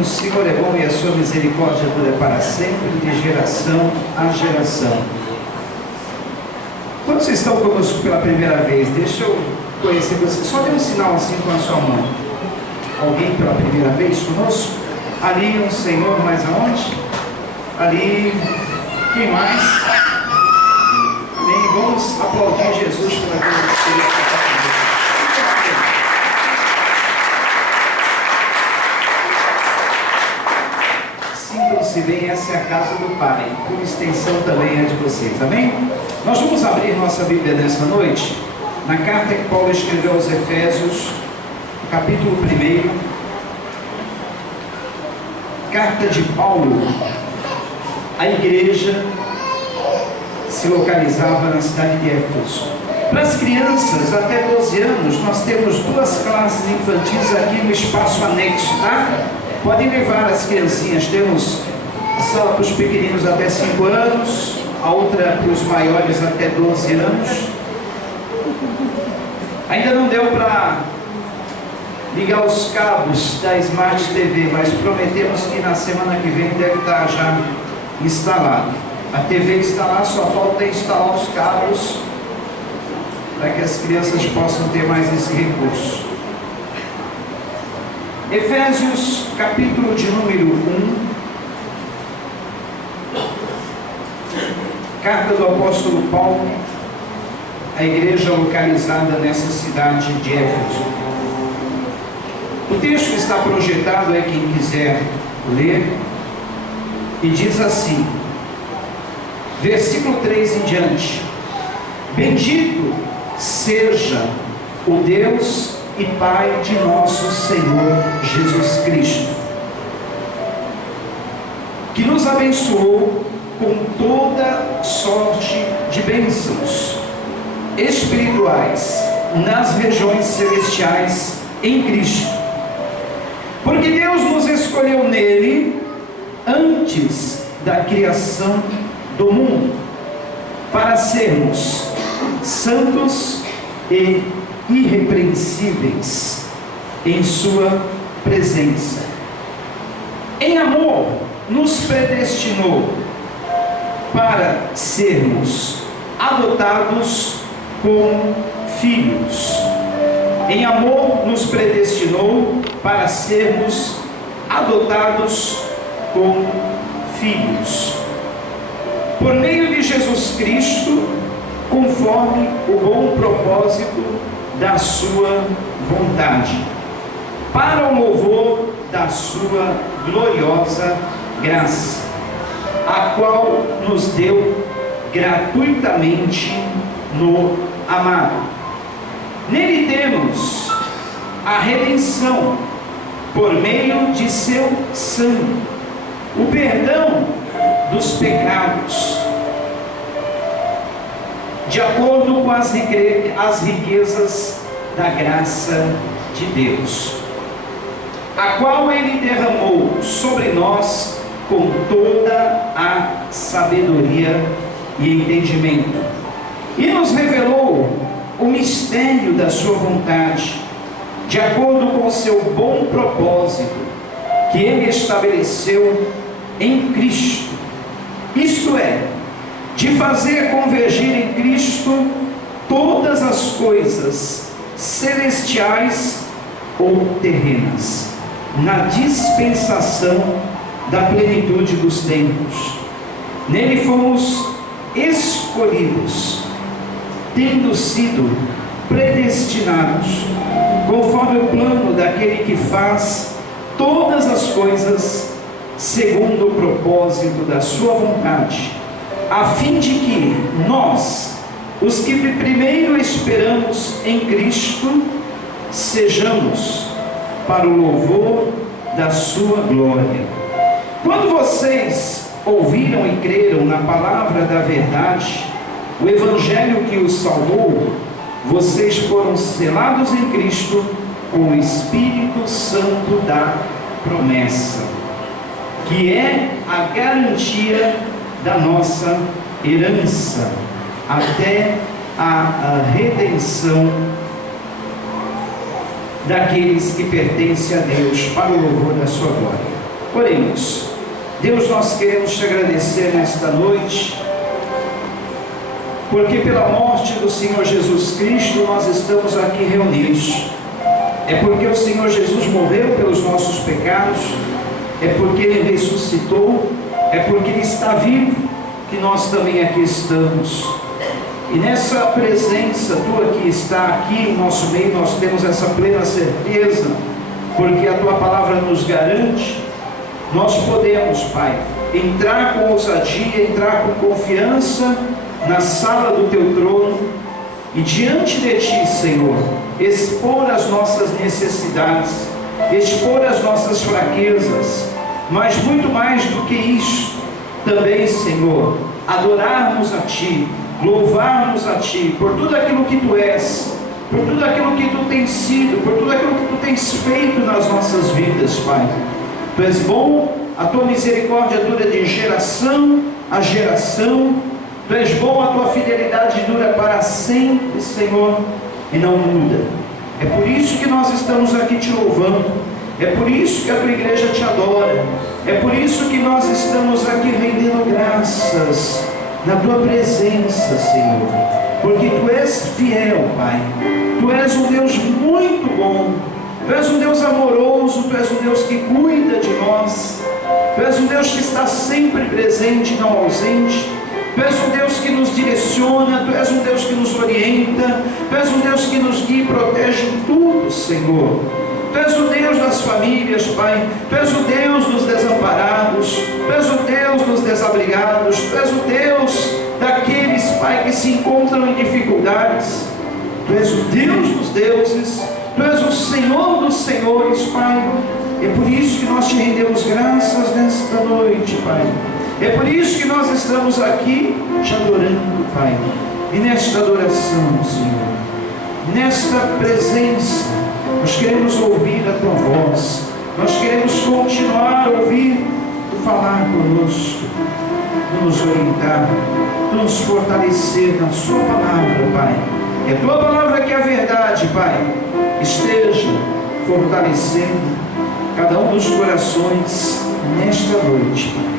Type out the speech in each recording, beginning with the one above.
O Senhor é bom e a sua misericórdia dura para sempre, de geração a geração. Quando vocês estão conosco pela primeira vez, deixa eu conhecer vocês. Só dê um sinal assim com a sua mão. Alguém pela primeira vez conosco? Ali um senhor, mais aonde? Ali. Quem mais? Bem, vamos aplaudir Jesus pela vida do Senhor. Se bem, essa é a casa do Pai, por extensão também é de vocês, amém? Nós vamos abrir nossa Bíblia nessa noite, na carta que Paulo escreveu aos Efésios, capítulo 1, carta de Paulo, a igreja se localizava na cidade de Éfeso. Para as crianças até 12 anos, nós temos 2 classes infantis aqui no espaço anexo, tá? Podem levar as criancinhas, temos a sala para os pequeninos até 5 anos, a outra para os maiores até 12 anos. Ainda não deu para ligar os cabos da Smart TV, mas prometemos que na semana que vem deve estar já instalado. A TV está lá, só falta instalar os cabos para que as crianças possam ter mais esse recurso. Efésios, capítulo de número 1, carta do apóstolo Paulo, a igreja localizada nessa cidade de Éfeso. O texto está projetado, é quem quiser ler, e diz assim, versículo 3 em diante: bendito seja o Deus e Pai de nosso Senhor Jesus Cristo, que nos abençoou com toda sorte de bênçãos espirituais nas regiões celestiais em Cristo, porque Deus nos escolheu nele antes da criação do mundo, para sermos santos e irrepreensíveis em sua presença. Em amor nos predestinou para sermos adotados como filhos. Em amor nos predestinou para sermos adotados como filhos, por meio de Jesus Cristo, conforme o bom propósito da sua vontade, para o louvor da sua gloriosa graça, a qual nos deu gratuitamente no amado. Nele temos a redenção por meio de seu sangue, o perdão dos pecados, de acordo com as riquezas da graça de Deus, a qual Ele derramou sobre nós com toda a sabedoria e entendimento, e nos revelou o mistério da sua vontade, de acordo com o seu bom propósito, que Ele estabeleceu em Cristo, isto é, de fazer convergir em Cristo todas as coisas celestiais ou terrenas, na dispensação da plenitude dos tempos. Nele fomos escolhidos, tendo sido predestinados, conforme o plano daquele que faz todas as coisas segundo o propósito da sua vontade, a fim de que nós, os que primeiro esperamos em Cristo, sejamos para o louvor da sua glória. Quando vocês ouviram e creram na palavra da verdade, o evangelho que os salvou, vocês foram selados em Cristo com o Espírito Santo da promessa, que é a garantia da nossa herança, até a redenção daqueles que pertencem a Deus, para o louvor da sua glória. Oremos. Deus, nós queremos te agradecer nesta noite, porque pela morte do Senhor Jesus Cristo nós estamos aqui reunidos. É porque o Senhor Jesus morreu pelos nossos pecados, é porque Ele ressuscitou, é porque Ele está vivo, que nós também aqui estamos. E nessa presença Tua que está aqui em nosso meio, nós temos essa plena certeza, porque a Tua palavra nos garante. Nós podemos, Pai, entrar com ousadia, entrar com confiança na sala do Teu trono e diante de Ti, Senhor, expor as nossas necessidades, expor as nossas fraquezas, mas muito mais do que isto, também, Senhor, adorarmos a Ti, louvarmos a Ti, por tudo aquilo que Tu és, por tudo aquilo que Tu tens sido, por tudo aquilo que Tu tens feito nas nossas vidas, Pai. Tu és bom, a Tua misericórdia dura de geração a geração, Tu és bom, a Tua fidelidade dura para sempre, Senhor, e não muda. É por isso que nós estamos aqui Te louvando, é por isso que a Tua igreja Te adora, é por isso que nós estamos aqui rendendo graças na Tua presença, Senhor, porque Tu és fiel, Pai. Tu és um Deus muito bom, Tu és um Deus amoroso, Tu és um Deus que cuida de nós, Tu és um Deus que está sempre presente, não ausente. Tu és um Deus que nos direciona, Tu és um Deus que nos orienta, Tu és um Deus que nos guia e protege em tudo, Senhor. Tu és o Deus das famílias, Pai. Tu és o Deus dos desamparados, Tu és o Deus dos desabrigados, Tu és o Deus daqueles, Pai, que se encontram em dificuldades. Tu és o Deus dos deuses, Tu és o Senhor dos senhores, Pai. É por isso que nós Te rendemos graças nesta noite, Pai. É por isso que nós estamos aqui Te adorando, Pai. E nesta adoração, Senhor, nesta presença, nós queremos ouvir a Tua voz, nós queremos continuar a ouvir Tu falar conosco, Tu nos orientar, Tu nos fortalecer na Sua palavra, Pai. É a Tua palavra que é a verdade, Pai. Esteja fortalecendo cada um dos corações nesta noite, Pai.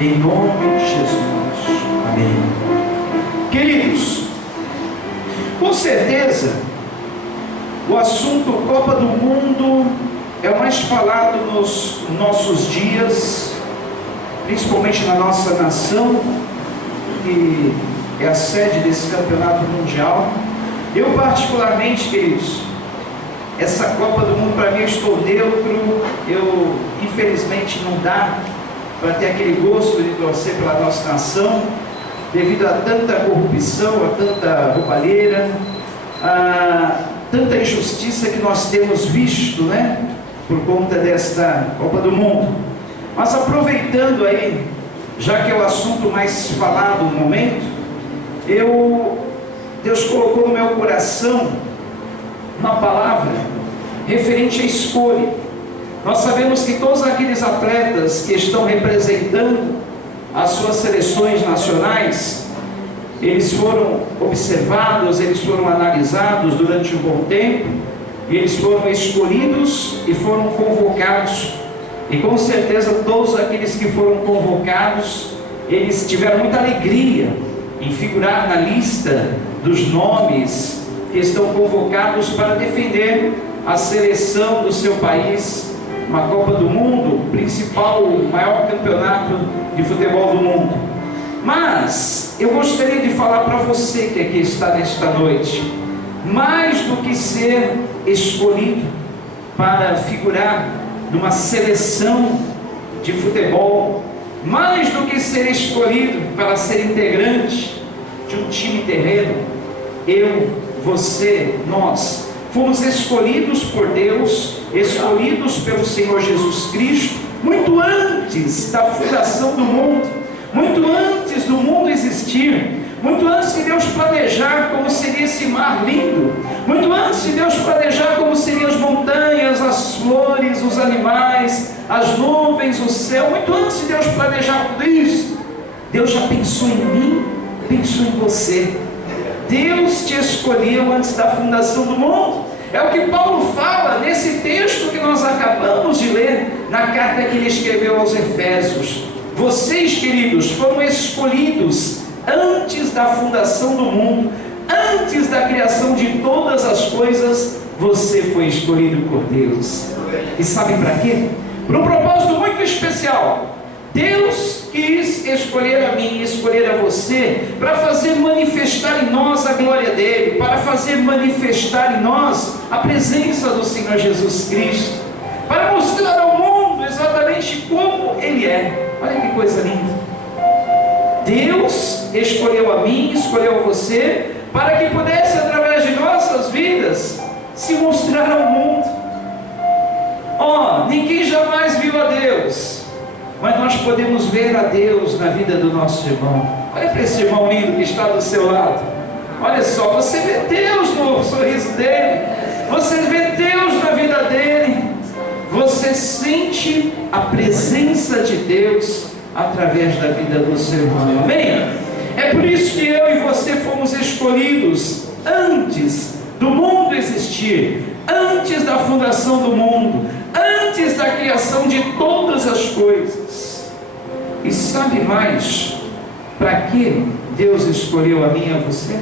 Em nome de Jesus. Amém. Queridos, com certeza, o assunto Copa do Mundo é o mais falado nos nossos dias, principalmente na nossa nação, que é a sede desse campeonato mundial. Eu particularmente, queridos, essa Copa do Mundo para mim eu estou neutro. Eu infelizmente não dá para ter aquele gosto de torcer pela nossa nação, devido a tanta corrupção, a tanta roubalheira, a tanta injustiça que nós temos visto, né, por conta desta Copa do Mundo. Mas aproveitando aí, já que é o assunto mais falado no momento, Deus colocou no meu coração uma palavra referente à escolha. Nós sabemos que todos aqueles atletas que estão representando as suas seleções nacionais, eles foram observados, eles foram analisados durante um bom tempo, e eles foram escolhidos e foram convocados. E com certeza todos aqueles que foram convocados, eles tiveram muita alegria em figurar na lista dos nomes que estão convocados para defender a seleção do seu país, uma Copa do Mundo, principal, maior campeonato de futebol do mundo. Mas eu gostaria de falar para você que aqui está nesta noite, mais do que ser escolhido para figurar numa seleção de futebol, mais do que ser escolhido para ser integrante de um time terreno, eu, você, nós fomos escolhidos por Deus, escolhidos pelo Senhor Jesus Cristo, muito antes da fundação do mundo, muito antes do mundo existir, muito antes de Deus planejar como seria esse mar lindo, muito antes de Deus planejar como seriam as montanhas, as flores, os animais, as nuvens, o céu, muito antes de Deus planejar tudo isso, Deus já pensou em mim, pensou em você. Deus te escolheu antes da fundação do mundo. É o que Paulo fala nesse texto que nós acabamos de ler, na carta que ele escreveu aos Efésios. Vocês, queridos, foram escolhidos antes da fundação do mundo, antes da criação de todas as coisas, você foi escolhido por Deus. E sabe para quê? Para um propósito muito especial. Deus quis escolher a mim, escolher a você, para fazer manifestar em nós a glória dele, para fazer manifestar em nós a presença do Senhor Jesus Cristo, para mostrar ao mundo exatamente como ele é. Olha que coisa linda. Deus escolheu a mim, escolheu a você, para que pudesse, através de nossas vidas, se mostrar ao mundo. Ninguém jamais viu a Deus, mas nós podemos ver a Deus na vida do nosso irmão. Olha para esse irmão lindo que está do seu lado. Olha só, você vê Deus no sorriso dele, você vê Deus na vida dele, você sente a presença de Deus através da vida do seu irmão. Amém? É por isso que eu e você fomos escolhidos antes do mundo existir, antes da fundação do mundo, antes da criação de todas as coisas. E sabe mais para que Deus escolheu a mim e a você?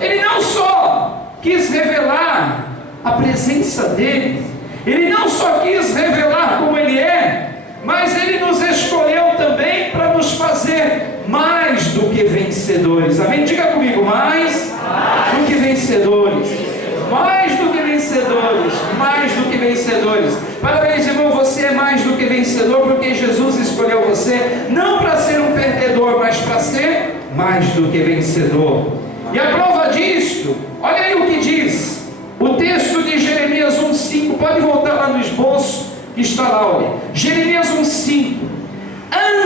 Ele não só quis revelar a presença dele, ele não só quis revelar como ele é, mas ele nos escolheu também para nos fazer mais do que vencedores. Amém? Diga comigo, mais do que vencedores. Mais do que vencedores, mais do que vencedores. Parabéns, irmão, você é mais do que vencedor, porque Jesus escolheu você, não para ser um perdedor, mas para ser mais do que vencedor. E a prova disto, olha aí o que diz o texto de Jeremias 1,5, pode voltar lá no esboço, que está lá, olha, Jeremias 1,5,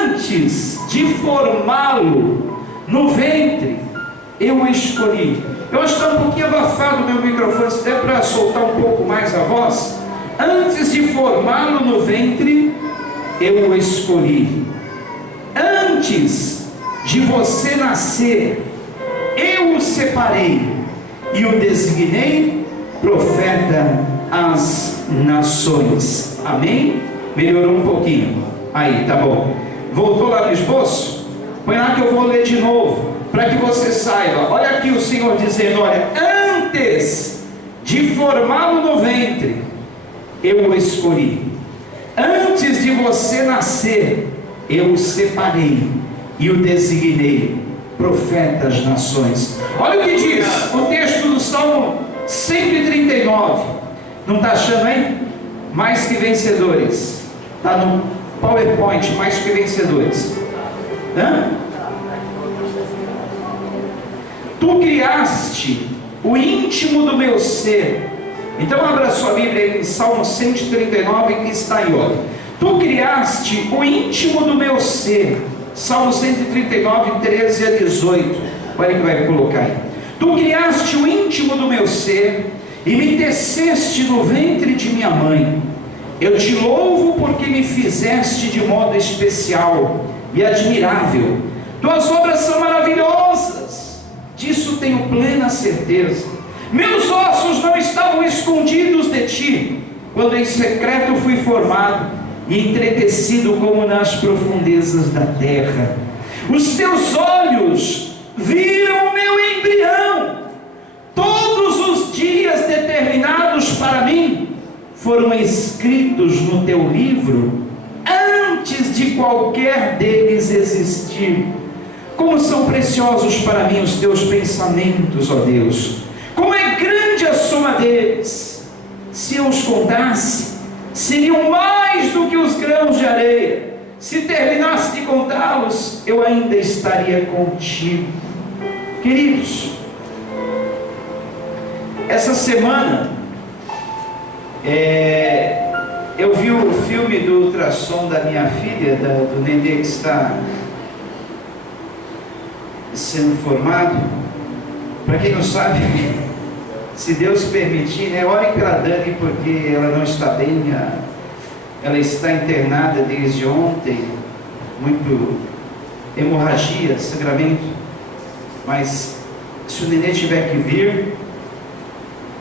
antes de formá-lo no ventre, eu o escolhi. Eu acho que está um pouquinho abafado o meu microfone, se der para soltar um pouco mais a voz. Antes de formá-lo no ventre, eu o escolhi. Antes de você nascer, eu o separei e o designei profeta às nações. Amém? Melhorou um pouquinho. Aí, tá bom. Voltou lá no esboço? Põe lá que eu vou ler de novo, para que você saiba. Olha aqui o Senhor dizendo, olha, antes de formá-lo no ventre, eu o escolhi. Antes de você nascer, eu o separei e o designei profeta às nações. Olha o que diz o texto do Salmo 139. Não está achando aí? Mais que vencedores. Está no PowerPoint, mais que vencedores. Tu criaste o íntimo do meu ser. Então abra sua Bíblia em Salmo 139, que está aí, olha. Tu criaste o íntimo do meu ser. Salmo 139, 13 a 18. Olha que vai colocar aí. Tu criaste o íntimo do meu ser e me teceste no ventre de minha mãe. Eu te louvo porque me fizeste de modo especial e admirável. Tuas obras são maravilhosas, disso tenho plena certeza. Meus ossos não estavam escondidos de ti, quando em secreto fui formado e entretecido como nas profundezas da terra. Os teus olhos viram o meu embrião. Todos os dias determinados para mim foram escritos no teu livro, antes de qualquer deles existir. Como são preciosos para mim os teus pensamentos, ó Deus! Como é grande a soma deles! Se eu os contasse, seriam mais do que os grãos de areia. Se terminasse de contá-los, eu ainda estaria contigo. Queridos, essa semana eu vi o filme do ultrassom da minha filha, do nenê que está sendo formado. Para quem não sabe, se Deus permitir, né, ore pela Dani, porque ela não está bem, ela está internada desde ontem, muito hemorragia, sangramento, mas se o nenê tiver que vir,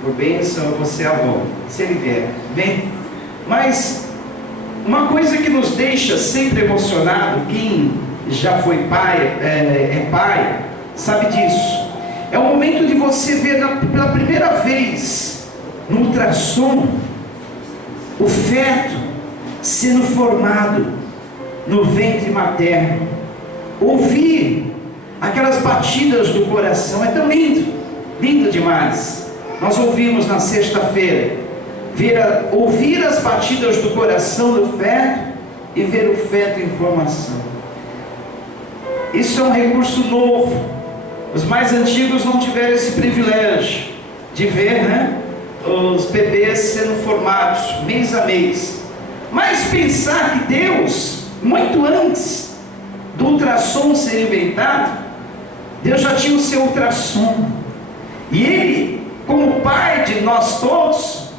Por bênção, eu vou ser avó, se ele vier. Bem, mas uma coisa que nos deixa sempre emocionado, quem já foi pai, é pai, sabe disso. É o momento de você ver pela primeira vez no ultrassom o feto sendo formado no ventre materno. Ouvir aquelas batidas do coração é tão lindo, lindo demais. Nós ouvimos na sexta-feira, ouvir as batidas do coração do feto e ver o feto em formação. Isso é um recurso novo. Os mais antigos não tiveram esse privilégio de ver, os bebês sendo formados mês a mês. Mas pensar que Deus, muito antes do ultrassom ser inventado, Deus já tinha o seu ultrassom. E Ele, como Pai de nós todos,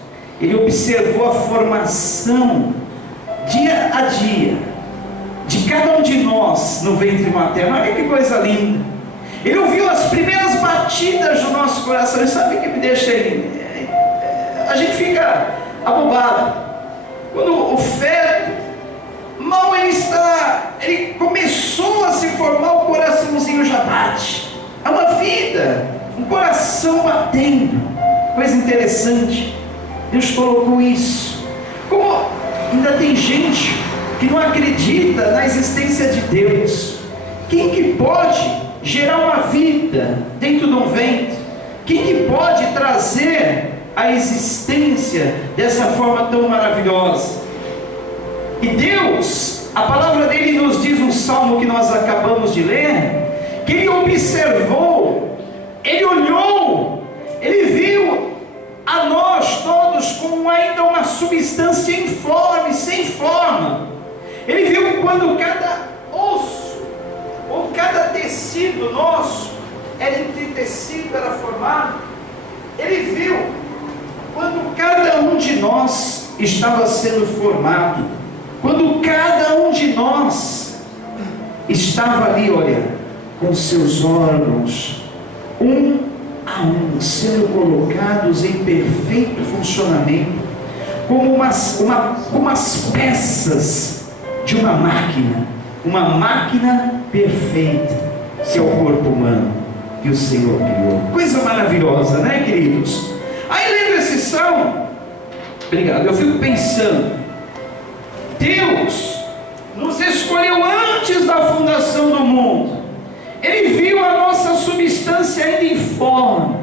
Ele observou a formação dia a dia de cada um de nós no ventre materno. Olha que coisa linda. Ele ouviu as primeiras batidas do nosso coração. E sabe o que me deixa aí? A gente fica abobado. Quando o feto, mal ele começou a se formar, o coraçãozinho já bate. É uma vida, um coração batendo. Coisa interessante. Deus colocou isso. Como ainda tem gente que não acredita na existência de Deus. Quem que pode gerar uma vida dentro de um ventre? Quem que pode trazer a existência dessa forma tão maravilhosa? E Deus, a palavra dele nos diz no salmo que nós acabamos de ler, que ele observou, ele olhou, ele viu a nós todos como ainda uma substância informe, sem forma. Ele viu quando cada osso ou cada tecido nosso era entretecido, era formado. Ele viu quando cada um de nós estava sendo formado, quando cada um de nós estava ali, olha, com seus órgãos, um a um, sendo colocados em perfeito funcionamento, como umas peças de uma máquina perfeita, que é o corpo humano que o Senhor criou. Coisa maravilhosa, né, queridos? Aí lendo esse salmo, obrigado, eu fico pensando, Deus nos escolheu antes da fundação do mundo. Ele viu a nossa substância ainda informe.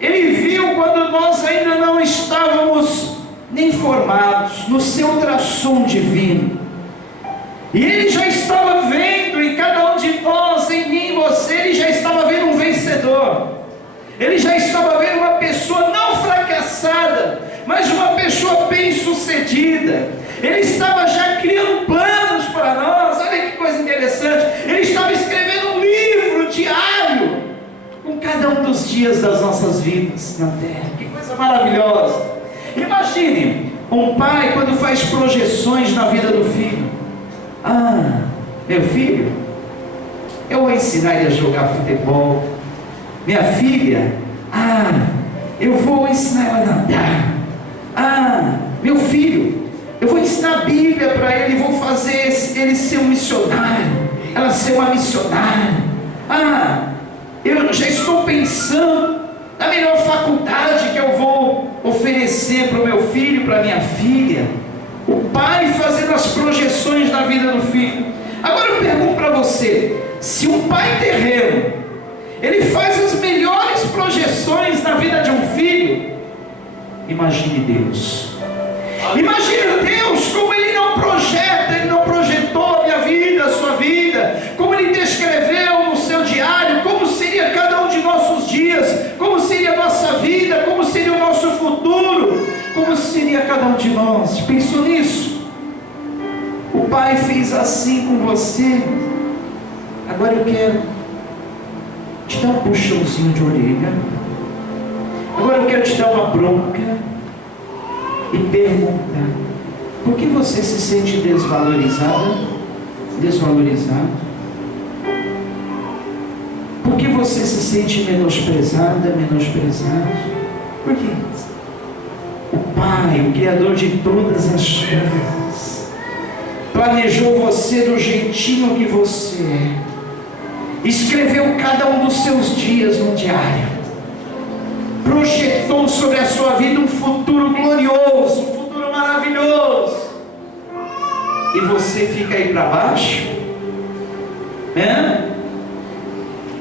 Ele viu quando nós ainda não estávamos nem formados, no seu ultrassom divino. E Ele já estava vendo em cada um de nós, em mim e você, Ele já estava vendo um vencedor. Ele já estava vendo uma pessoa não fracassada, mas uma pessoa bem-sucedida. Ele estava já criando planos para nós. Olha que coisa interessante. Ele estava escrevendo um livro diário com cada um dos dias das nossas vidas na terra. Que coisa maravilhosa. Imagine um pai quando faz projeções na vida do filho. Meu filho, eu vou ensinar ele a jogar futebol. Minha filha, eu vou ensinar ela a nadar. Meu filho, eu vou ensinar a Bíblia para ele, vou fazer ele ser um missionário, ela ser uma missionária. Eu já estou pensando na melhor faculdade que eu vou oferecer para o meu filho, para a minha filha. O pai fazendo as projeções na vida do filho. Agora eu pergunto para você, se um pai terreno, ele faz as melhores projeções na vida de um filho, imagine Deus. Imagine Deus como Ele não projeta, Ele não projetou a minha vida, a sua vida, como Ele descreveu no seu diário, como seria cada um de nossos dias, como seria a nossa vida, como seria o nosso futuro, como seria cada um de nós. Pensou nisso? O Pai fez assim com você. Agora eu quero te dar um puxãozinho de orelha. Agora eu quero te dar uma bronca e perguntar: por que você se sente desvalorizado? Por que você se sente menosprezado? Por quê? O Pai, o Criador de todas as coisas, planejou você do jeitinho que você é, escreveu cada um dos seus dias no diário, projetou sobre a sua vida um futuro glorioso, um futuro maravilhoso, e você fica aí para baixo, né?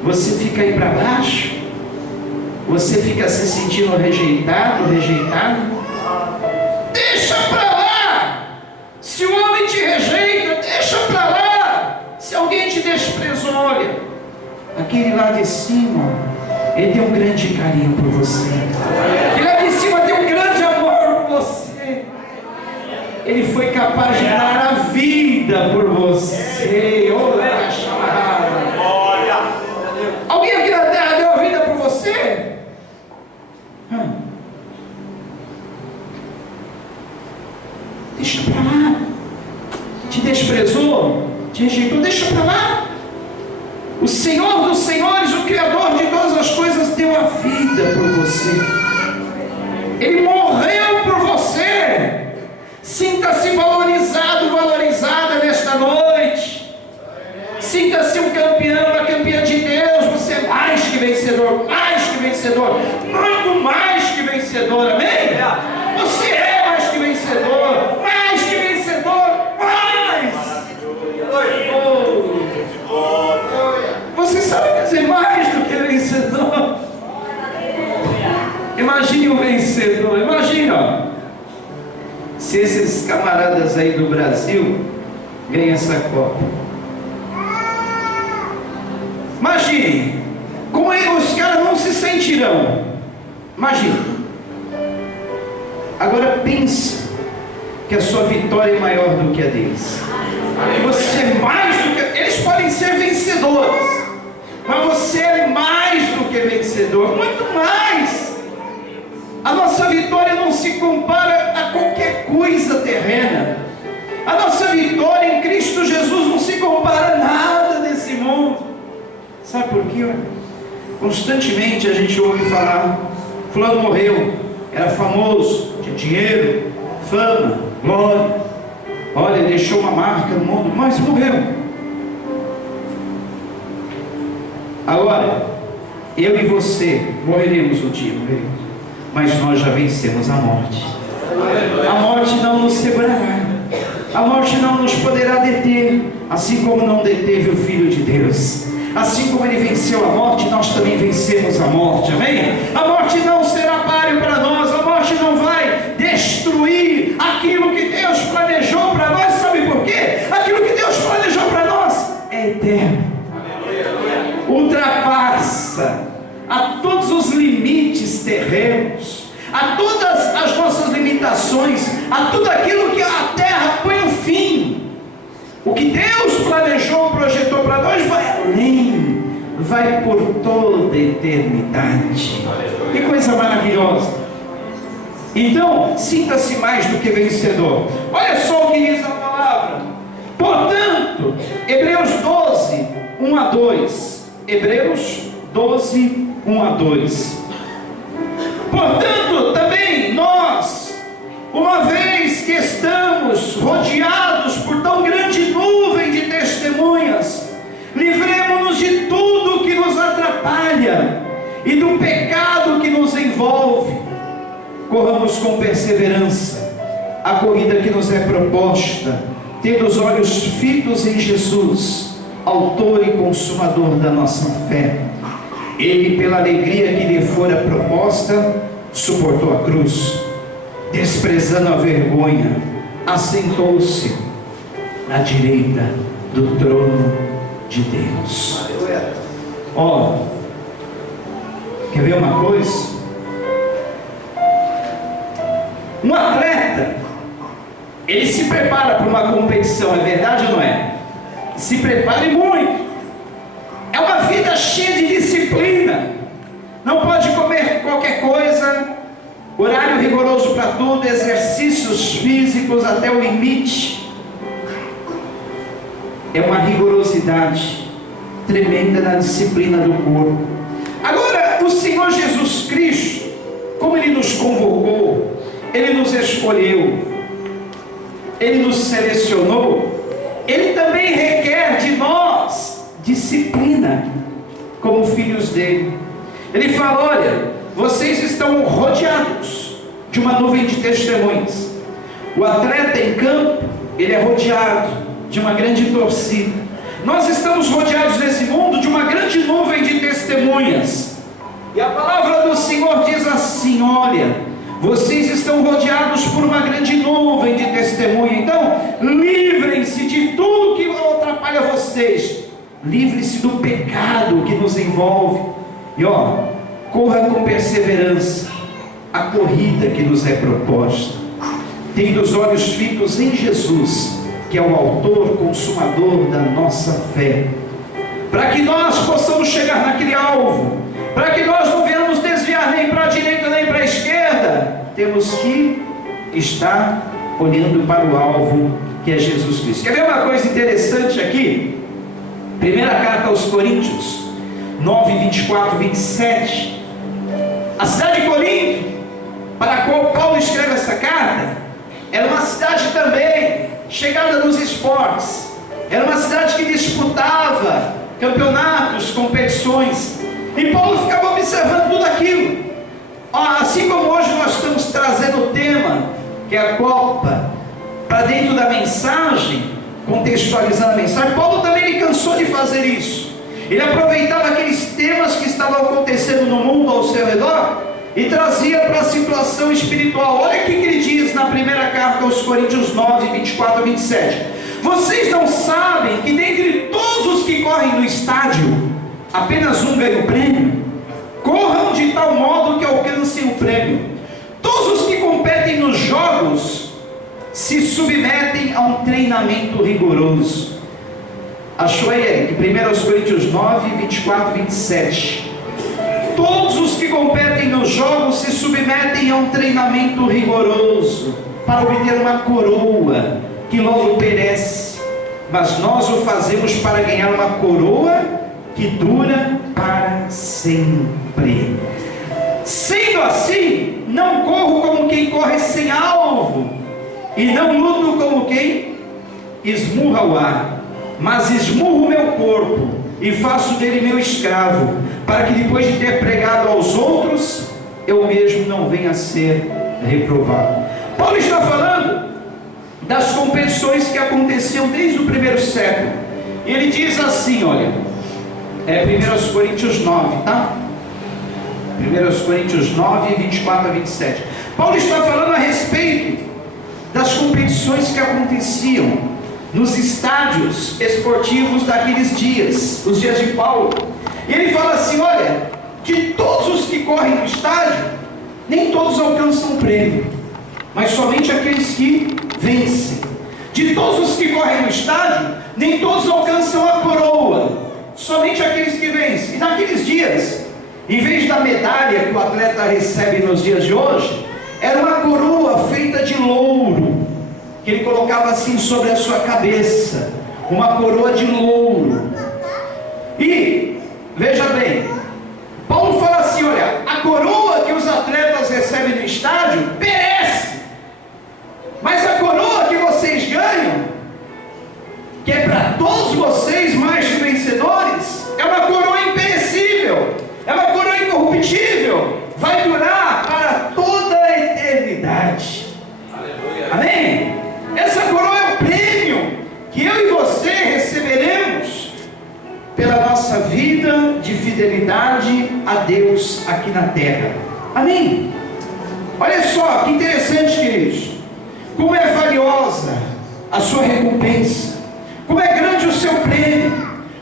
Você fica aí para baixo, você fica se sentindo rejeitado, deixa para lá. Se o homem te rejeita, deixa para lá. Se alguém te desprezou, olha, aquele lá de cima, ele tem um grande carinho por você, aquele lá de cima tem um grande amor por você, ele foi capaz de dar a vida por você. Olha, alguém aqui na terra deu a vida por você? Deixa para lá. Te desprezou, te rejeitou, deixa para lá. O Senhor dos Senhores, o Criador de todas as coisas, deu a vida por você. Ele morreu por você. Sinta-se valorizado, valorizada nesta noite. Sinta-se um campeão, uma campeã de Deus. Você é mais que vencedor, muito mais que vencedor, amém? Você é mais que vencedor, mais. Você sabe dizer mais do que vencedor? Imagine um vencedor, imagina, se esses camaradas aí do Brasil ganham essa Copa. Imagine, como os caras não se sentirão. Imagine. Agora pense que a sua vitória é maior do que a deles. Você é mais do que... Eles podem ser vencedores, mas você é mais do que vencedor, muito mais. A nossa vitória não se compara a qualquer coisa terrena. A nossa vitória em Cristo Jesus não se compara a nada desse mundo. Sabe por quê? Constantemente a gente ouve falar: fulano morreu, era famoso, tinha dinheiro, fama, glória, olha, deixou uma marca no mundo, mas morreu. Agora, eu e você morreremos um dia, mas nós já vencemos a morte. A morte não nos segurará, a morte não nos poderá deter, assim como não deteve o Filho de Deus. Assim como ele venceu a morte, nós também vencemos a morte, amém? A morte não será páreo para nós, a morte não vai destruir aquilo que Deus planejou para nós. Sabe por quê? Aquilo que Deus planejou para nós é eterno, ultrapassa a todos os limites terrenos, a todas as nossas limitações, a tudo aquilo que a terra põe um fim. O que Deus planejou, projetou para nós vai além, vai por toda a eternidade. Que coisa maravilhosa. Então, sinta-se mais do que vencedor. Olha só o que diz a palavra. Portanto, Hebreus 12, 1 a 2. Hebreus 12, 1 a 2. Portanto, também nós, uma vez que estamos rodeados por tão grande nuvem de testemunhas, livremo-nos de tudo que nos atrapalha e do pecado que nos envolve. Corramos com perseverança a corrida que nos é proposta, tendo os olhos fitos em Jesus, autor e consumador da nossa fé. Ele, pela alegria que lhe fora proposta, suportou a cruz, desprezando a vergonha, assentou-se à direita do trono de Deus. Ó, quer ver uma coisa? Um atleta, ele se prepara para uma competição, é verdade ou não é? Se prepare muito. É uma vida cheia de disciplina. Não pode comer qualquer coisa, horário rigoroso para tudo, exercícios físicos até o limite. É uma rigorosidade tremenda na disciplina do corpo. Agora, o Senhor Jesus Cristo, como como Ele nos convocou, Ele nos escolheu, Ele nos selecionou, Ele também requer de nós disciplina, como filhos dele. Ele fala: olha, vocês estão rodeados de uma nuvem de testemunhas. O atleta em campo, ele é rodeado de uma grande torcida. Nós estamos rodeados nesse mundo de uma grande nuvem de testemunhas. E a palavra do Senhor diz assim: olha, vocês estão rodeados por uma grande nuvem de testemunha. Então, livrem-se de tudo que atrapalha vocês. Livre-se do pecado que nos envolve. E corra com perseverança a corrida que nos é proposta, tendo os olhos fitos em Jesus, que é o autor, consumador da nossa fé, para que nós possamos chegar naquele alvo, para que nós não venhamos desviar nem para a direita nem para a esquerda. Temos que estar olhando para o alvo, que é Jesus Cristo. Quer ver uma coisa interessante aqui? Primeira carta aos Coríntios 9, 24, 27. A cidade de Corinto, para a qual Paulo escreve essa carta, era uma cidade também chegada nos esportes. Era uma cidade que disputava campeonatos, competições. E Paulo ficava observando tudo aquilo. Assim como hoje nós estamos trazendo o tema, que é a Copa, para dentro da mensagem, contextualizando a mensagem, Paulo também ele cansou de fazer isso. Ele aproveitava aqueles temas que estavam acontecendo no mundo ao seu redor e trazia para a situação espiritual. Olha o que ele diz na primeira carta aos Coríntios 9, 24 a 27. Vocês não sabem que dentre todos os que correm no estádio, apenas um ganha o prêmio? Corram de tal modo que alcancem o prêmio. Todos os que competem nos jogos se submetem a um treinamento rigoroso. Achou aí que 1 Coríntios 9, 24 e 27. Todos os que competem nos jogos se submetem a um treinamento rigoroso, para obter uma coroa que logo perece, mas nós o fazemos para ganhar uma coroa que dura para sempre. Sendo assim, não corro como quem corre sem alvo, e não luto como quem esmurra o ar, mas esmurro o meu corpo e faço dele meu escravo, para que depois de ter pregado aos outros, eu mesmo não venha a ser reprovado. Paulo está falando das competições que aconteciam desde o primeiro século. E ele diz assim, olha, 1 Coríntios 9, tá? 1 Coríntios 9, 24 a 27. Paulo está falando a respeito das competições que aconteciam nos estádios esportivos daqueles dias, os dias de Paulo. E ele fala assim, olha, de todos os que correm no estádio, nem todos alcançam o prêmio, mas somente aqueles que vencem. De todos os que correm no estádio, nem todos alcançam a coroa, somente aqueles que vencem. E naqueles dias, em vez da medalha que o atleta recebe nos dias de hoje, era uma coroa feita de louro, que ele colocava assim sobre a sua cabeça, uma coroa de louro. E, veja bem, Paulo fala assim, olha, a coroa que os atletas recebem no estádio perece, mas a coroa que vocês ganham, que é para todos vocês mais que vencedores, é uma coroa imperecível, é uma coroa incorruptível, vai durar para toda a eternidade. Aleluia. Amém? Essa coroa é o prêmio que eu e você receberemos pela nossa vida de fidelidade a Deus aqui na terra. Amém? Olha só que interessante, queridos, como é valiosa a sua recompensa, como é grande o seu prêmio,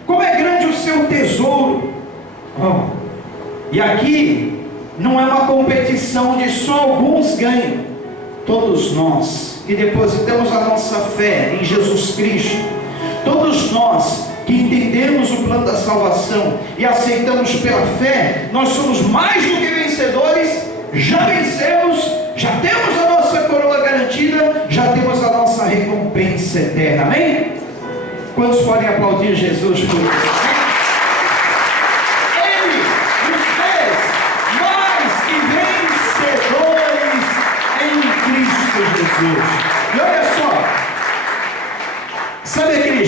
como é grande o seu tesouro. E aqui não é uma competição onde só alguns ganham. Todos nós que depositamos a nossa fé em Jesus Cristo, todos nós que entendemos o plano da salvação e aceitamos pela fé, nós somos mais do que vencedores, já vencemos, já temos a nossa coroa garantida, já temos a nossa recompensa eterna. Amém? Quantos podem aplaudir Jesus por isso? Ele nos fez mais que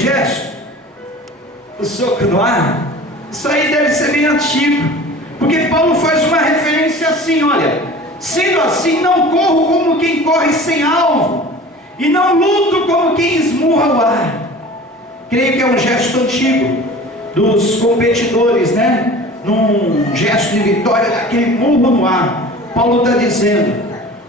gesto? O soco no ar? Isso aí deve ser bem antigo, porque Paulo faz uma referência assim: olha, sendo assim, não corro como quem corre sem alvo, e não luto como quem esmurra o ar. Creio que é um gesto antigo dos competidores, né? Num gesto de vitória, daquele murro no ar. Paulo está dizendo: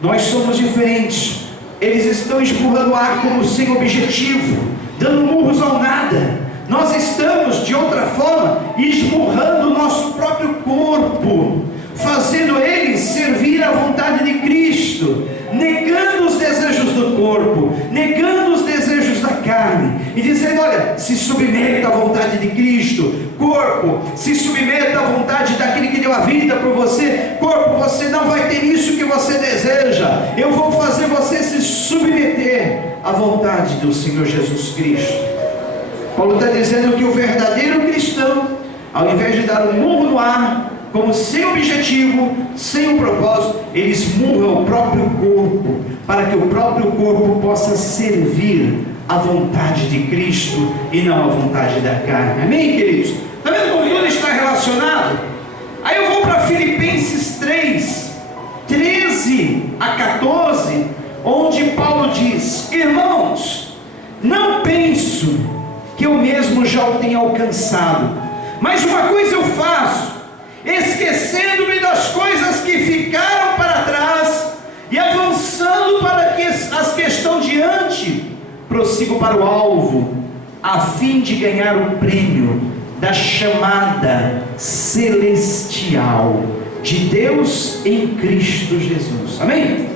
nós somos diferentes. Eles estão esmurrando o ar como sem objetivo, dando murros ao nada. Nós estamos, de outra forma, esmurrando o nosso próprio corpo, fazendo ele servir à vontade de Cristo, negando os desejos do corpo, negando os desejos da carne, e dizendo: olha, se submeta à vontade de Cristo. Corpo, se submeta à vontade daquele que deu a vida por você. Corpo, você não vai ter isso que você deseja. Eu vou fazer você se submeter à vontade do Senhor Jesus Cristo. Paulo está dizendo que o verdadeiro cristão, ao invés de dar um murro no ar, como sem objetivo, sem um propósito, ele esmurra o próprio corpo, para que o próprio corpo possa servir à vontade de Cristo e não à vontade da carne. Amém, queridos? Está vendo como tudo está relacionado? Aí eu vou para Filipenses 3, 13 a 14, onde Paulo diz: irmãos, não penso que eu mesmo já o tenha alcançado, mas uma coisa eu faço, esquecendo-me das coisas que ficaram para trás e avançando para as que estão diante, prossigo para o alvo, a fim de ganhar o prêmio da chamada celestial de Deus em Cristo Jesus. Amém?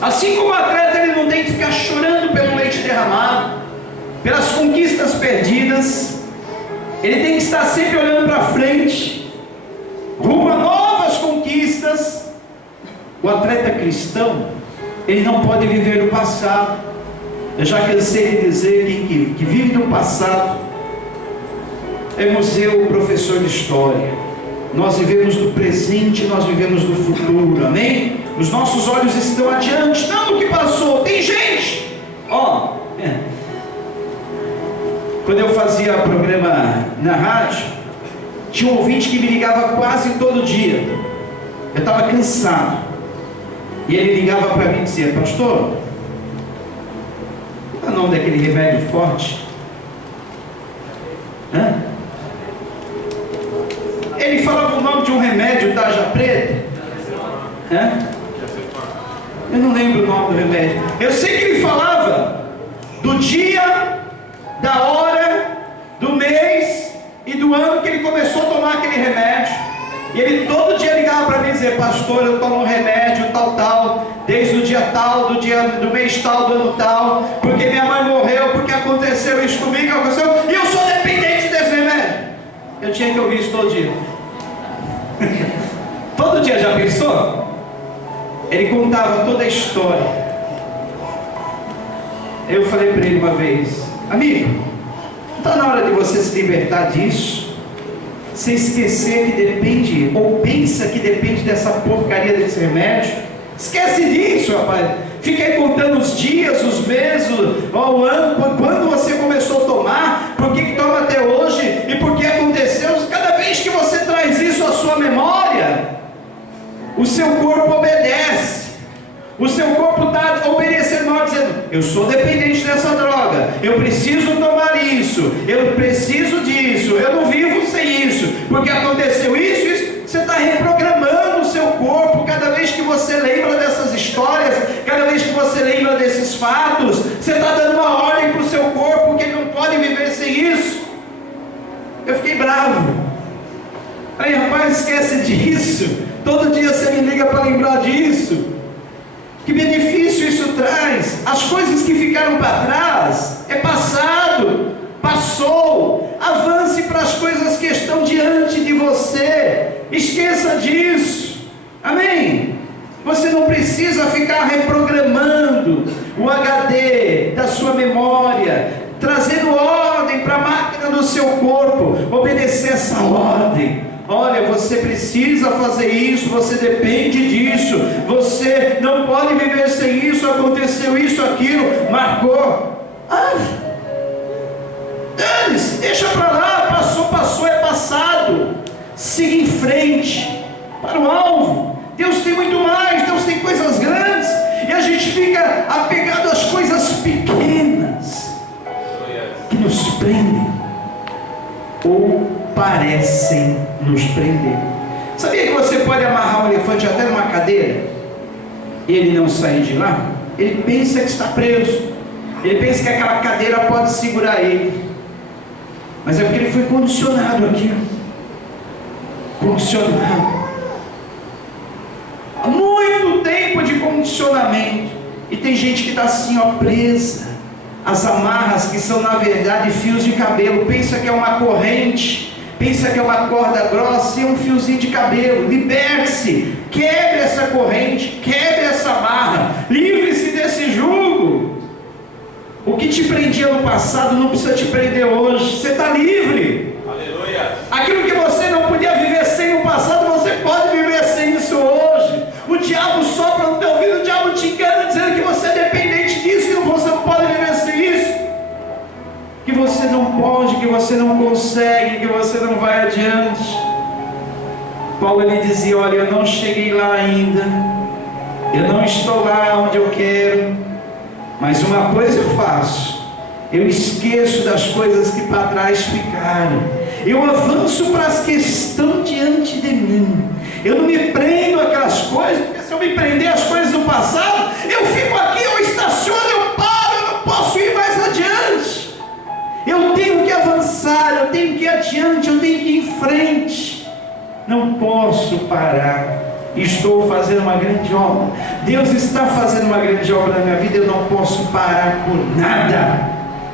Assim como o atleta, ele não tem que ficar chorando pelo leite derramado, pelas conquistas perdidas, ele tem que estar sempre olhando para frente, rumo a novas conquistas. O atleta cristão, ele não pode viver do passado. Eu já cansei de dizer: quem que vive do passado é museu, professor de história. Nós vivemos do presente, nós vivemos do futuro. Amém? Os nossos olhos estão adiante, não do que passou. Tem gente, quando eu fazia programa na rádio, tinha um ouvinte que me ligava quase todo dia. Eu estava cansado, e ele ligava para mim e dizia: pastor, qual é o nome daquele remédio forte? Ele falava o nome de um remédio, tarja preta. Eu não lembro o nome do remédio. Eu sei que ele falava do dia, da hora, do mês e do ano que ele começou a tomar aquele remédio. E ele todo dia ligava para mim e dizia: pastor, eu tomo um remédio tal, desde o dia tal, do mês tal, do ano tal, porque minha mãe morreu, porque aconteceu isso comigo, e eu sou dependente desse remédio. Eu tinha que ouvir isso todo dia. Todo dia, já pensou? Ele contava toda a história. Eu falei para ele uma vez: amigo, não está na hora de você se libertar disso? Você esquecer que depende, ou pensa que depende dessa porcaria desse remédio? Esquece disso, rapaz. Fica aí contando os dias, os meses, o ano, quando você começou a tomar, por que toma até hoje, e por que aconteceu. Cada vez que você traz isso à sua memória, o seu corpo obedece. O seu corpo está obedecendo, mal, dizendo: eu sou dependente dessa droga, eu preciso tomar isso, eu preciso disso, eu não vivo sem isso, porque aconteceu isso. Você está reprogramando o seu corpo. Cada vez que você lembra dessas histórias, cada vez que você lembra desses fatos, você está dando uma ordem para o seu corpo que ele não pode viver sem isso. Eu fiquei bravo. Aí, rapaz, esquece disso. Todo dia você me liga para lembrar disso. Que benefício isso traz? As coisas que ficaram para trás é passado, passou. Avance para as coisas que estão diante de você. Esqueça disso. Amém? Você não precisa ficar reprogramando o HD da sua memória, trazendo ordem para a máquina do seu corpo obedecer essa ordem. Olha, você precisa fazer isso, você depende disso, você não pode viver sem isso, aconteceu isso, aquilo, marcou. Dane-se, deixa para lá, passou, é passado. Siga em frente, para o alvo. Deus tem muito mais, Deus tem coisas grandes, e a gente fica apegado às coisas pequenas, que nos prendem, ou parecem nos prender. Sabia que você pode amarrar um elefante até numa cadeira, e ele não sair de lá? Ele pensa que está preso, ele pensa que aquela cadeira pode segurar ele, mas é porque ele foi condicionado aqui, condicionado, há muito tempo de condicionamento, e tem gente que está assim, ó, presa, as amarras que são na verdade fios de cabelo, pensa que é uma corrente, pensa que é uma corda grossa e é um fiozinho de cabelo. Liberte-se, quebre essa corrente, quebre essa amarra, livre-se desse jugo. O que te prendia no passado não precisa te prender hoje, você está livre. Aleluia. Aquilo que você não podia viver sem no passado, você pode viver sem isso hoje. O diabo sopra no teu ouvido, o diabo te engana dizendo que você é dependente disso, que você não pode viver sem isso, que você não pode, que você não consegue, que você não vai adiante. Paulo ele dizia: olha, eu não cheguei lá ainda, eu não estou lá onde eu quero, mas uma coisa eu faço, eu esqueço das coisas que para trás ficaram, eu avanço para as que estão diante de mim. Eu não me prendo àquelas coisas, porque se eu me prender às coisas do passado, eu fico aqui, eu estaciono, eu paro, eu não posso ir mais adiante. Eu tenho que avançar, eu tenho que ir adiante, eu tenho que ir em frente, não posso parar. Estou fazendo uma grande obra, Deus está fazendo uma grande obra na minha vida, eu não posso parar por nada,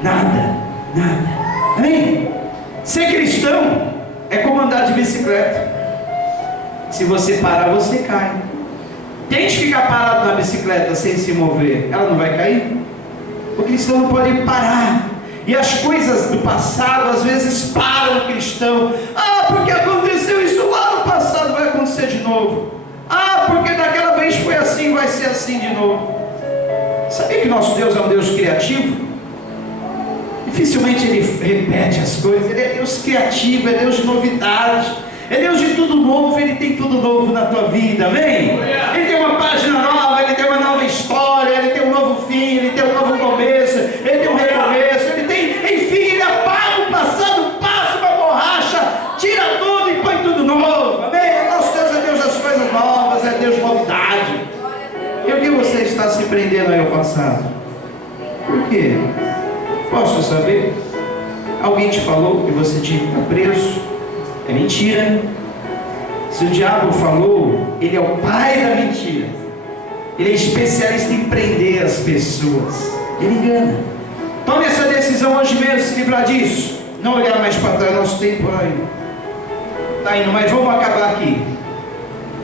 nada, nada. Amém? Ser cristão é como andar de bicicleta. Se você parar, você cai. Tente ficar parado na bicicleta sem se mover, ela não vai cair? O cristão não pode parar. E as coisas do passado às vezes param o cristão. Ah, porque aconteceu isso lá no passado, vai acontecer de novo. Ah, porque daquela vez foi assim, vai ser assim de novo. Sabia que nosso Deus é um Deus criativo? Dificilmente Ele repete as coisas. Ele é Deus criativo, é Deus de novidade, é Deus de tudo novo. Ele tem tudo novo na tua vida, amém? Ele tem uma página nova, Ele tem uma nova história, Ele tem um novo fim, Ele tem um novo começo, Ele tem um recomeço, Ele tem, enfim, Ele apaga o passado, passa uma borracha, tira tudo e põe tudo novo, amém? Nosso Deus é Deus das coisas novas, é Deus de novidade. E o que você está se prendendo aí ao passado? Por quê? Posso saber? Alguém te falou que você tinha que estar preso? É mentira. Se o diabo falou, ele é o pai da mentira. Ele é especialista em prender as pessoas. Ele engana. Tome essa decisão hoje mesmo, se livrar disso. Não olhar mais para trás, nosso tempo está indo, mas vamos acabar aqui.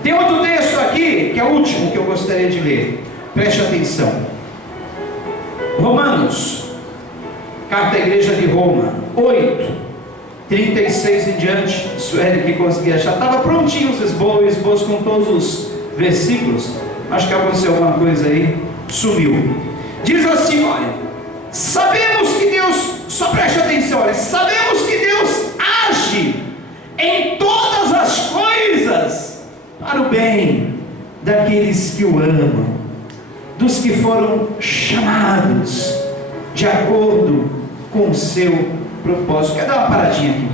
Tem outro texto aqui, que é o último que eu gostaria de ler. Preste atenção. Romanos, carta à igreja de Roma, 8:36 em diante. Sueli que conseguia achar, estava prontinho os esboços com todos os versículos. Acho que aconteceu alguma coisa aí, sumiu. Diz assim, olha: sabemos que Deus, só preste atenção, olha, sabemos que Deus age em todas as coisas para o bem daqueles que o amam, dos que foram chamados de acordo com o seu propósito. Quer dar uma paradinha aqui?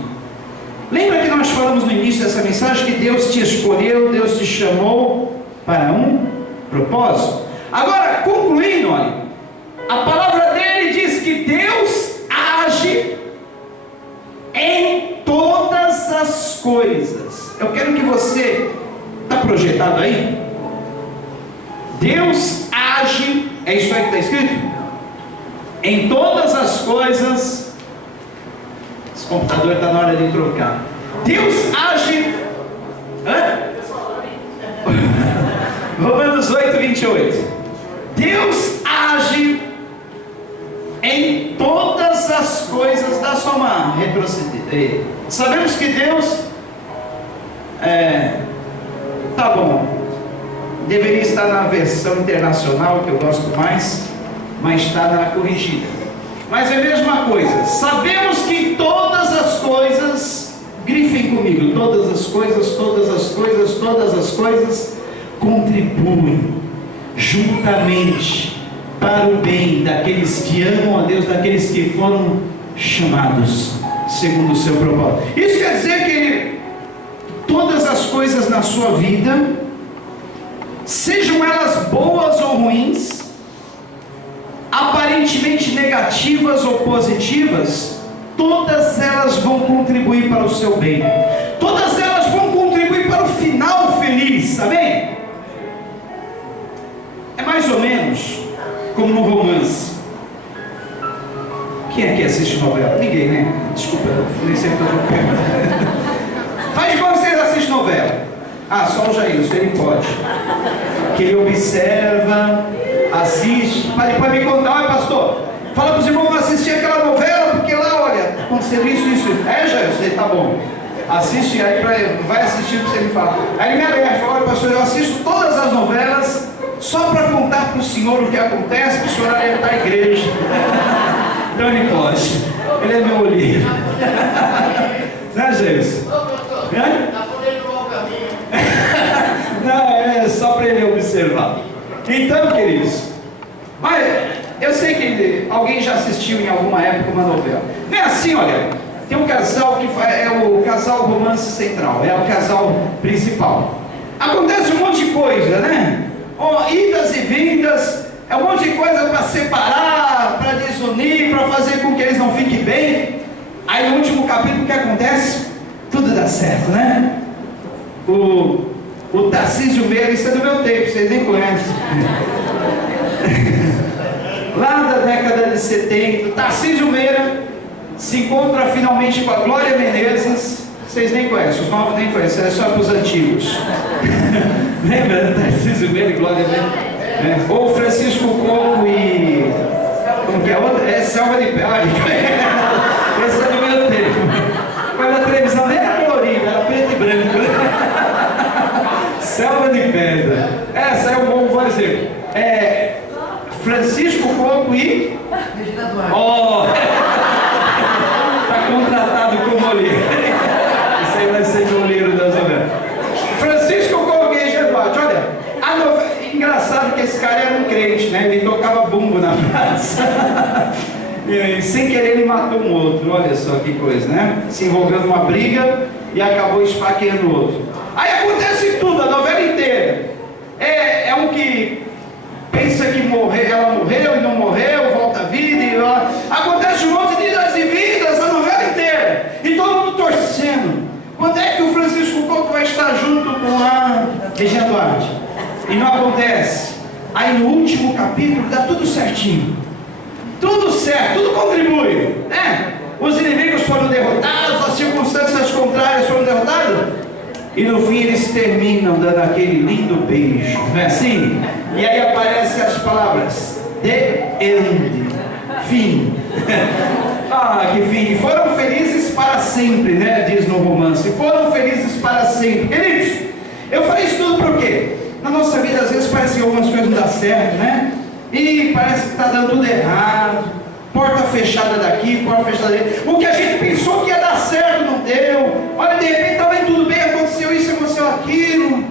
Lembra que nós falamos no início dessa mensagem que Deus te escolheu, Deus te chamou para um propósito? Agora, concluindo, olha, a palavra dele diz que Deus age em todas as coisas. Eu quero que você, está projetado aí? Deus age, é isso aí que está escrito? Em todas as coisas. Esse computador está na hora de trocar. Deus age. Romanos 8:28. Deus age em todas as coisas. Dá só uma retroceder. Sabemos que Deus tá bom, deveria estar na versão internacional, que eu gosto mais, mas está na corrigida. Mas é a mesma coisa. Sabemos que em todas comigo, todas as coisas contribuem juntamente para o bem daqueles que amam a Deus, daqueles que foram chamados segundo o seu propósito. Isso quer dizer que todas as coisas na sua vida, sejam elas boas ou ruins, aparentemente negativas ou positivas, todas elas vão contribuir para o seu bem, todas elas vão contribuir para o final feliz, amém? É mais ou menos como no romance. Quem é que assiste novela? Ninguém, né? Desculpa, eu nem sei que estou perguntando. Faz igual vocês assistem novela. Ah, só o Jair, ele pode. Que ele observa, assiste, para depois me contar: olha, pastor, fala para os irmãos assistir aquela novela, porque lá, olha, está acontecendo isso. É, Jair, eu sei, tá bom. Assiste aí, vai assistir para você me falar. Aí ele me alerta: olha, pastor, eu assisto todas as novelas só para contar para o senhor o que acontece, para o senhor alertar a igreja. Então ele pode. Ele é meu olheiro. Né, Jesus? Não, é só para ele observar. Então, queridos, mas eu sei que alguém já assistiu em alguma época uma novela. Não é assim, olha. Tem um casal que é o casal romance central, é o casal principal. Acontece um monte de coisa, né? Idas e vindas, é um monte de coisa para separar, para desunir, para fazer com que eles não fiquem bem. Aí no último capítulo o que acontece? Tudo dá certo, né? O Tarcísio Meira, isso é do meu tempo, vocês nem conhecem. Lá da década de 70, Tarcísio Meira se encontra finalmente com a Glória Menezes. Vocês nem conhecem, os novos nem conhecem, é só para os antigos. Lembra? Tarcísio Meira e Glória Menezes? Ou Francisco Coco e... como que é a outra? É Selva de Pedra. Esse é do meu tempo. Mas a televisão nem era colorida, era preto e branco. Selva de Pedra. Essa é um bom exemplo. Francisco Coco e... Está contratado como olheiro. Isso aí vai ser o olheiro das novelas. Francisco Coco e Regina Duarte. Olha, a novela... engraçado que esse cara era um crente, né? Ele tocava bumbo na praça. E, sem querer ele matou um outro. Olha só que coisa, né? Se envolveu numa briga e acabou esfaqueando o outro. Aí acontece tudo, a novela inteira. É um que pensa que ela morreu e não morreu, volta à vida e lá. Acontece um monte de idas e vindas, a novela inteira. E todo mundo torcendo. Quando é que o Francisco Coco vai estar junto com a Regina Duarte? E não acontece. Aí no último capítulo dá tudo certinho. Tudo certo, tudo contribui, né? Os inimigos foram derrotados, as circunstâncias contrárias foram derrotadas. E no fim eles terminam dando aquele lindo beijo, não é assim? E aí aparecem as palavras: The End, fim. Ah, que fim! Foram felizes para sempre, né? Diz no romance. Foram felizes para sempre. Queridos, eu falei isso tudo por quê? Na nossa vida às vezes parece que algumas coisas não dão certo, né? E parece que está dando tudo errado. Porta fechada daqui, porta fechada dali. O que a gente pensou que ia dar certo não deu. Olha, de repente estava indo tudo bem, aconteceu isso, aconteceu aquilo.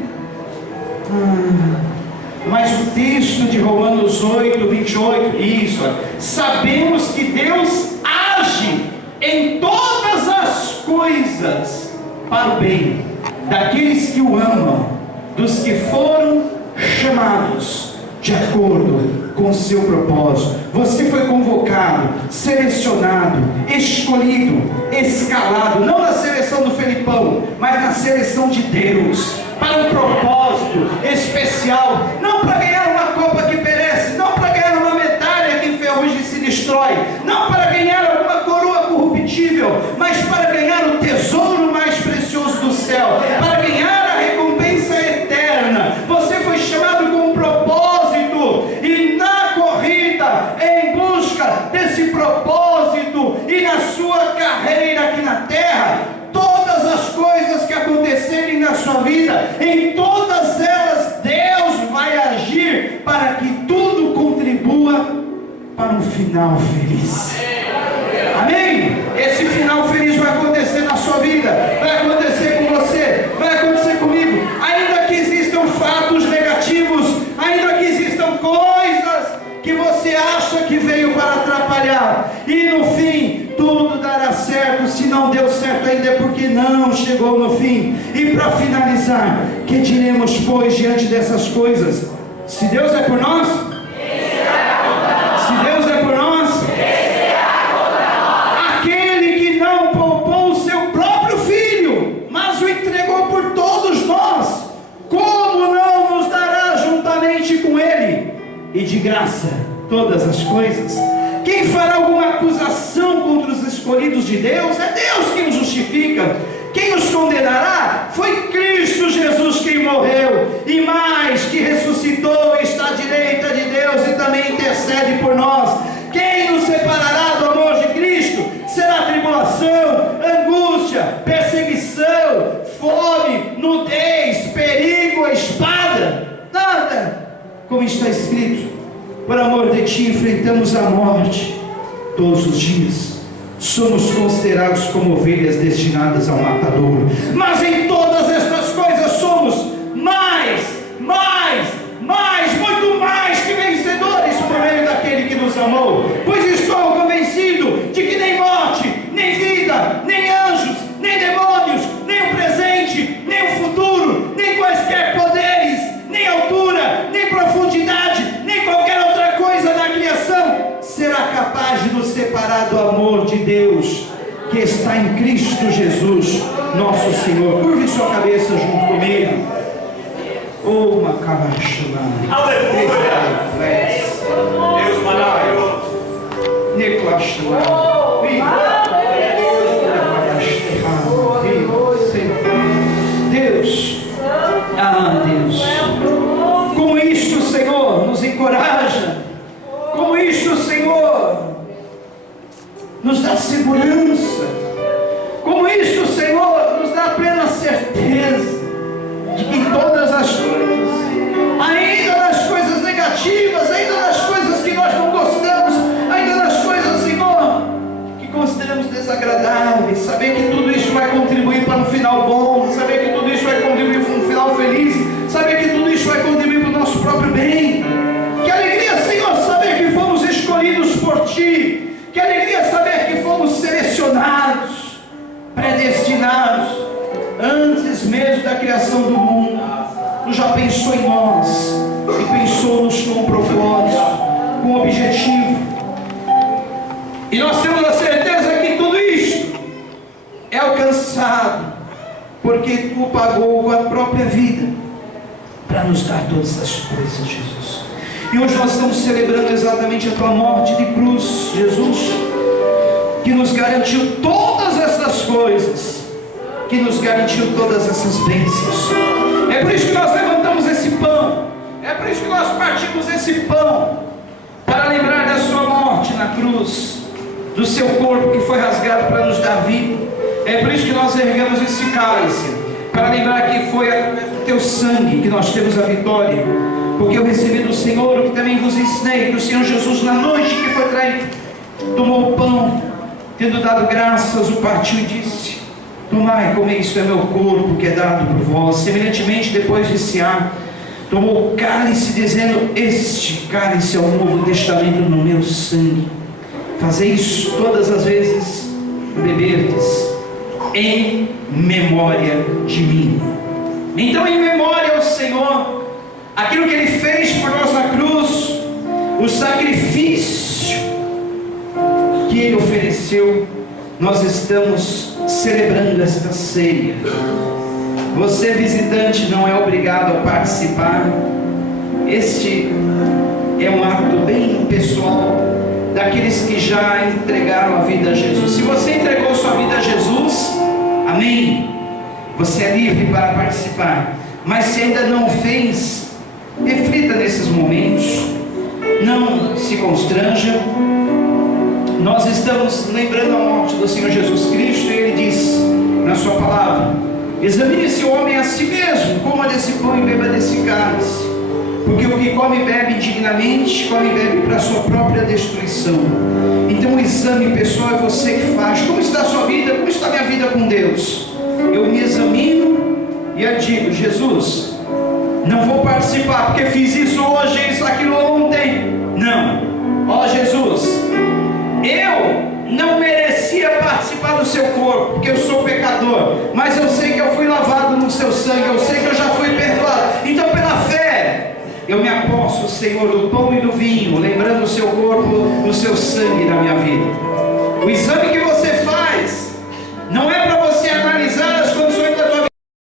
Mas o texto de Romanos 8, 28, isso, olha, sabemos que Deus age em todas as coisas para o bem daqueles que o amam, dos que foram chamados de acordo com o seu propósito. Você foi convocado, selecionado, escolhido, escalado, não na seleção do Felipão, mas na seleção de Deus, para um propósito especial, não para ganhar uma copa que perece, não para ganhar uma medalha que enferruja e se destrói, não para ganhar alguma coroa corruptível, mas para ganhar o tesouro mais precioso do céu, para ganhar a recompensa eterna. Você foi chamado com um propósito, e na corrida em busca desse propósito, e na sua carreira aqui na terra, todas as coisas que acontecerem na sua vida, em todas elas Deus vai agir para que tudo contribua para um final feliz. Amém? Esse final feliz vai acontecer na sua vida, vai acontecer certo. Se não deu certo ainda é porque não chegou no fim. E para finalizar, que diremos pois diante dessas coisas? Se Deus é por nós, se Deus é por nós, aquele que não poupou o seu próprio filho, mas o entregou por todos nós, como não nos dará juntamente com ele e de graça todas as coisas? Quem fará alguma acusação contra os escolhidos de Deus? É Deus quem os justifica. Quem os condenará? Foi Cristo Jesus quem morreu, e mais, que ressuscitou e está à direita de Deus e também intercede por nós. Quem nos separará do amor de Cristo? Será tribulação, angústia, perseguição, fome, nudez, perigo, espada? Nada, como está escrito: por amor de ti enfrentamos a morte todos os dias. Somos considerados como ovelhas destinadas ao matadouro. Mas em todas estas coisas somos muito mais que vencedores por meio daquele que nos amou. Pois estou convencido de que nem morte, nem vida, nem anjos, nem demônios, nem o presente, nem o futuro, nem quaisquer poderes, nem altura, nem profundidade, nem qualquer outra coisa na criação será capaz de nos separar do amor de Deus que está em Cristo Jesus, nosso Senhor. Curve sua cabeça junto comigo. Oh, Macabachula. Aleluia! Deus maravilhoso. Deus, Deus, com isto, Senhor, nos encoraja. Com isto, Senhor, nos dá segurança. Com isto, Senhor, nos dá plena certeza de que todas as coisas, ainda nas coisas negativas, ainda nas coisas que nós não gostamos, ainda nas coisas, Senhor, que consideramos desagradáveis, saber que tudo isso vai contribuir para um final bom, saber que tudo isso vai contribuir para um final feliz, saber que tudo isso vai contribuir para o nosso próprio bem. Que alegria, Senhor, saber que fomos escolhidos por Ti. Que alegria saber que fomos selecionados, predestinados, antes mesmo da criação do mundo. Tu já pensou em nós e pensou-nos com um propósito, com um objetivo. E nós temos a certeza que tudo isto é alcançado porque Tu pagou com a própria vida para nos dar todas as coisas, Jesus. E hoje nós estamos celebrando exatamente a Tua morte de cruz, Jesus, que nos garantiu todas essas coisas, que nos garantiu todas essas bênçãos. É por isso que nós levantamos esse pão, é por isso que nós partimos esse pão, para lembrar da Sua morte na cruz, do Seu corpo que foi rasgado para nos dar vida. É por isso que nós erguemos esse cálice, para lembrar que foi através do Teu sangue que nós temos a vitória. Porque eu recebi do Senhor o que também vos ensinei, que o Senhor Jesus, na noite que foi traído, tomou o pão, tendo dado graças, o partiu e disse: tomai, comei, isso é meu corpo que é dado por vós. Semelhantemente, depois de cear, tomou o cálice, dizendo: este cálice é o novo testamento no meu sangue. Fazei isso todas as vezes que beberdes, em memória de mim. Então, em memória ao Senhor, aquilo que Ele fez por nós na cruz, o sacrifício que Ele ofereceu, nós estamos celebrando esta ceia. Você, visitante, não é obrigado a participar. Este é um ato bem pessoal daqueles que já entregaram a vida a Jesus. Se você entregou sua vida a Jesus, amém, você é livre para participar. Mas se ainda não fez, reflita nesses momentos, não se constranja. Nós estamos lembrando a morte do Senhor Jesus Cristo, e Ele diz na Sua palavra: examine esse homem a si mesmo, coma desse pão e beba desse cálice, porque o que come e bebe indignamente, come e bebe para a sua própria destruição. Então o exame pessoal é você que faz. Como está a sua vida? Como está a minha vida com Deus? Eu me examino e eu digo: Jesus, não vou participar porque fiz isso hoje, isso, aquilo ontem. Não. Ó Jesus, eu não merecia participar do Seu Senhor, do pão e do vinho, lembrando o seu corpo, o seu sangue na minha vida. O exame